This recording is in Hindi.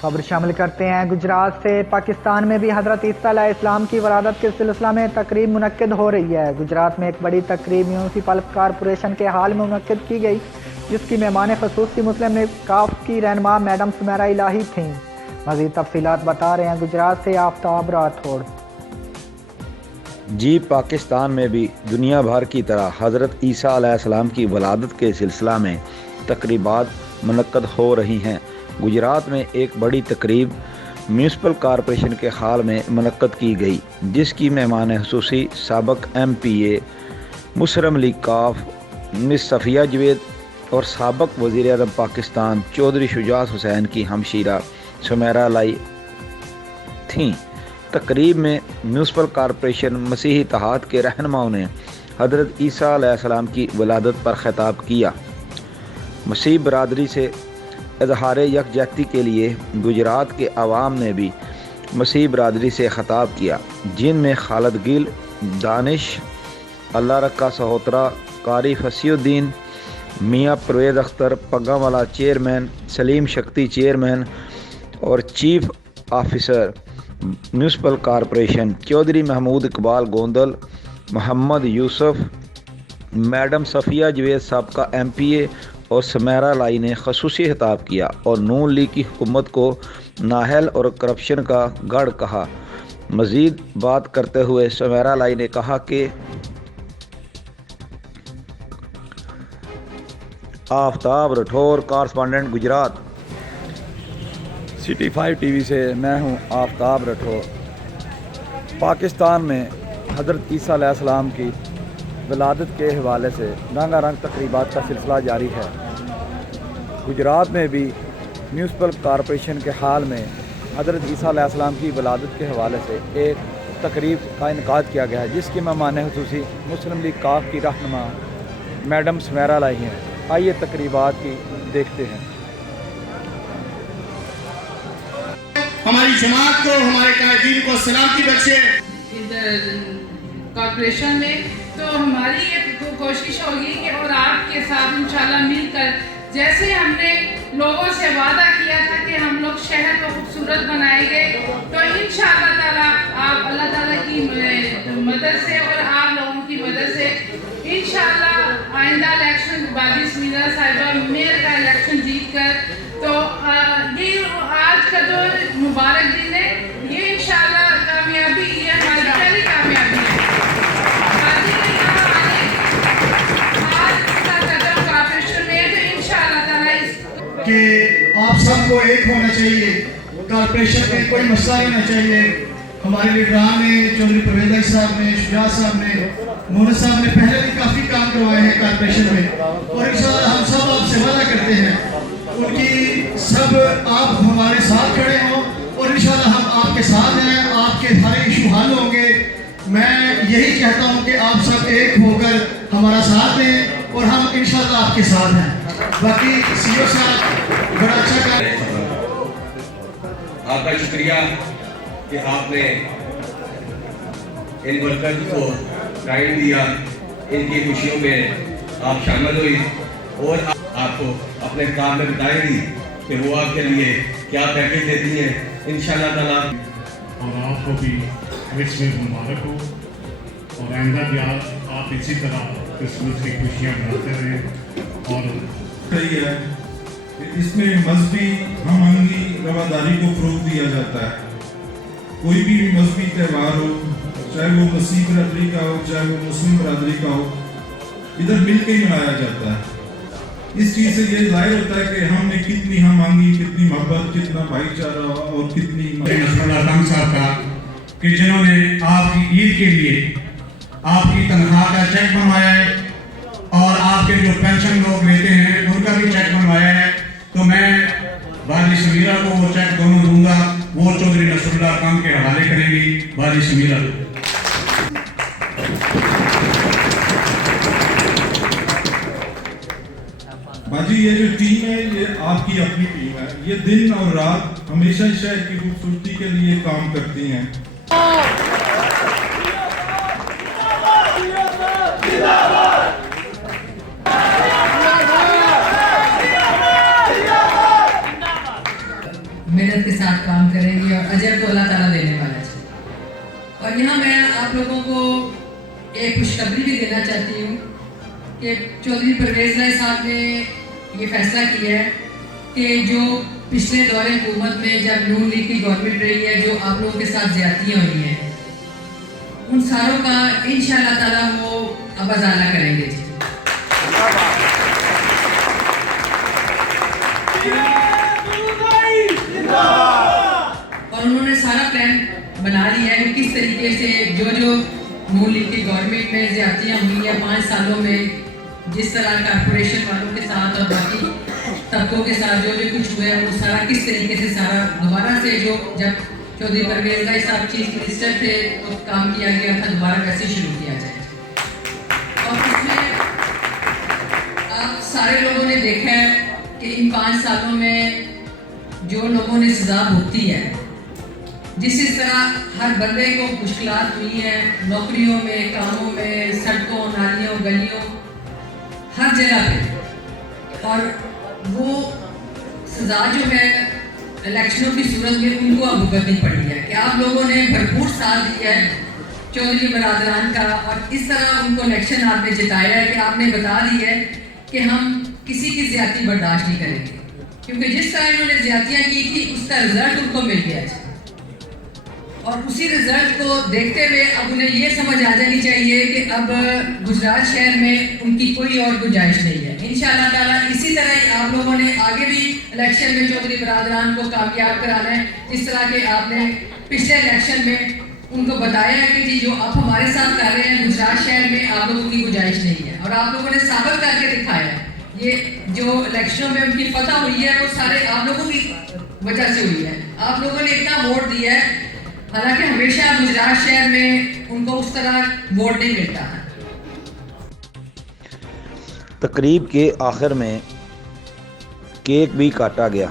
खबर शामिल करते हैं गुजरात से। पाकिस्तान में भी हज़रत ईसा अलैहिस्सलाम की वलादत के सिलसिला में तकरीब मुनक्किद हो रही है। गुजरात में एक बड़ी तकरीब म्यूनसिपल कॉरपोरेशन के हाल में मुनक्किद की गई, जिसकी मेहमान ख़ुसूसी मुस्लिम लीग काफ की रहनुमा मैडम सुमेरा इलाही थीं। मज़ीद तफसीलात बता रहे हैं गुजरात से आफ्ताब राठौड़। जी, पाकिस्तान में भी दुनिया भर की तरह हज़रत ईसा अलैहिस्सलाम की वलादत के सिलसिला में तकरीबात मुनक्कद हो रही हैं। गुजरात में एक बड़ी तकरीब म्यूनसिपल कॉरपोरेशन के हाल में मुनक्कद की गई, जिसकी मेहमान ख़ुसूसी साबिक़ MPA मुस्लिम लीग काफ मिस सफ़िया जवेद और साबिक़ वज़ीर आज़म पाकिस्तान चौधरी शुजात हुसैन की हमशीरा सुमेरा इलाही थीं। तकरीब में म्यूनसिपल कॉरपोरेशन मसीही इत्तेहाद के रहनुमाओं ने हज़रत ईसा अलैहिस्सलाम की वलादत पर ख़िताब किया। मसीह बरादरी से इज़हार यकजहती के लिए गुजरात के अवाम ने भी मसीह बरादरी से ख़िताब किया, जिनमें खालिद गिल, दानिश, अल्लाह रक्का सहोत्रा, कारी फसीउद्दीन, मियाँ परवेज़ अख्तर, पग्गावाला चेयरमैन, सलीम शक्ति चेयरमैन और chief officer municipal corporation Chaudhry Mahmood Iqbal Gondal, Mohammad Yusuf, madam Safia Javed साबका MPA और सुमेरा इलाही ने ख़ुसूसी खिताब किया और नून लीग की हुकूमत को नाहल और करप्शन का गढ़ कहा। मज़ीद बात करते हुए सुमेरा इलाही ने कहा कि Aftab Rathore, correspondent Gujarat, City 5 TV से मैं हूं आफ्ताब राठौर। पाकिस्तान में हज़रत ईसा अलैहिस्सलाम की विलादत के हवाले से रंगारंग तकरीबात का सिलसिला जारी है। गुजरात में भी म्यूनसिपल कॉरपोरेशन के हाल में हज़रत ईसा अलैहिस्सलाम की विलादत के हवाले से एक तकरीब का इनेकाद किया गया है, जिसकी मेहमान ख़ुसूसी मुस्लिम लीग काफ की रहनुमा मैडम सुमेरा इलाही हैं। आइए तकरीबात की देखते हैं। हमारी जमात को, हमारे कायदीन को सलामती बख्शे। कॉर्पोरेशन में तो हमारी ये कोशिश होगी कि और आपके साथ इंशाल्लाह मिलकर, जैसे हमने लोगों से वादा किया था कि हम लोग शहर को खूबसूरत बनाएंगे, तो इंशाल्लाह ताला आप अल्लाह ताला की मदद से और आप लोगों की मदद से इंशाल्लाह आइंदा इलेक्शन बाजी सुमेरा साहिबा मेयर का इलेक्शन जीत कर, तो ये आज का जो मुबारक दिन है, ये इंशाल्लाह कामयाबी, ये हमारी पहली कामयाबी है। कि आप सबको एक होना चाहिए, कॉर्पोरेशन में कोई मसला नहीं होना चाहिए। हमारे लीडरान ने, चौधरी परवेज़ साहब ने, शुजात साहब ने, मोहन साहब ने पहले भी काफ़ी काम करवाए हैं कॉर्पोरेशन में, और इंशाल्लाह हम सब आपसे वादा करते हैं उनकी सब आप हमारे साथ खड़े हों और इंशाल्लाह हम आपके साथ हैं, आपके सारे इशू हल होंगे। मैं यही चाहता हूँ कि आप सब एक होकर हमारा साथ दें और हम इंशाल्लाह आपके साथ हैं। बाकी CEO साहब बड़ा अच्छा काम। आपका शुक्रिया कि आपने इन वर्कर्स को टाइम दिया, इनकी खुशियों में आप शामिल हुई और आपको अपने काम में बताएंगी कि वो आपके लिए क्या पैकेज देती हैं इंशाल्लाह ताला। और आपको भी क्रिसमस मुबारक हो और आइंदा भी आप इसी तरह क्रिसमस की खुशियाँ मनाते रहें। और सही है, इसमें मजहबी हम आहंगी रवादारी को फ़रोग़ दिया जाता है। कोई भी मजहबी त्यौहार हो, चाहे वो मसीह बरादरी का हो, चाहे वो मुस्लिम बरादरी का हो, इधर मिल के ही मनाया जाता है। इस चीज़ से ये जाहिर होता है कि हमने कितनी हम आहंगी, कितनी मोहब्बत, कितना भाईचारा और कितनी साहब का कि जिन्होंने आपकी ईद के लिए आपकी तनख्वाह का चेक बनवाया है और आपके जो पेंशन लोग लेते हैं उनका भी चेक बनवाया है, तो मैं बाजी समीरा को वो चेक दोनों दूंगा, वो चौधरी नसरुल्लाह खान के हवाले करेंगी बाजी समीरा। बाजी ये जो टीम है ये आपकी अपनी टीम है, ये दिन और रात हमेशा शहर की खूबसूरती के लिए काम करती हैं। मेरठ के काम करेंगे और अजर तो अल्लाह ताला देने वाला है। और यहाँ मैं आप लोगों को एक खुशखबरी भी देना चाहती हूँ कि चौधरी परवेज़ लाई साहब ने ये फैसला किया है कि जो पिछले दौरे हुकूमत में जब नून लीग की गवर्नमेंट रही है, जो आप लोगों के साथ ज़्यादतियाँ हुई हैं, उन सारों का इंशाअल्लाह ताला वो अब अजाला करेंगे। और उन्होंने सारा प्लान बना लिया है कि किस तरीके से जो नून लीग की गवर्नमेंट में ज़्यादतियाँ हुई हैं 5 सालों में, जिस तरह कॉर्पोरेशन वालों के साथ और बाकी तबकों के साथ जो कुछ हुआ है, वो सारा किस तरीके से सारा दोबारा से जो जब चौधरी परवेज़ लाई साहब चीफ मिनिस्टर थे तो काम किया गया था, दोबारा कैसे शुरू किया जाए। और उसमें आप सारे लोगों ने देखा है कि इन 5 सालों में जो लोगों ने सजा भुगती है, जिस तरह हर बंदे को मुश्किलात हुई हैं नौकरियों में, कामों में, सड़कों, नालियों, गलियों, हर जगह पे, और वो सजा जो है इलेक्शनों की सूरत में उनको अब भुगतनी पड़ी है कि आप लोगों ने भरपूर साथ दिया है चौधरी बरादरान का, और इस तरह उनको इलेक्शन आपने जिताया है कि आपने बता दिया है कि हम किसी की ज्यादती बर्दाश्त नहीं करेंगे, क्योंकि जिस तरह इन्होंने ज्यादतियाँ की थी उसका रिजल्ट उनको मिल गया है। और उसी रिजल्ट को देखते हुए अब उन्हें ये समझ आ जानी चाहिए कि अब गुजरात शहर में उनकी कोई और गुंजाइश नहीं है। इंशाअल्लाह ताला इसी तरह ही आप लोगों ने आगे भी इलेक्शन में चौधरी बरादरान को कामयाब कराना है, जिस तरह के आपने पिछले इलेक्शन में उनको बताया है कि जी जो आप हमारे साथ कर रहे हैं गुजरात शहर में आप लोगों की गुंजाइश नहीं है, और आप लोगों ने साबित करके दिखाया है। ये जो इलेक्शनों में उनकी फतह हुई है वो सारे आप लोगों की वजह से हुई है। आप लोगों ने इतना वोट दिया है, हालांकि हमेशा गुजरात शहर में उनको उस तरह वोट नहीं मिलता है। तकरीब के आखिर में केक भी काटा गया।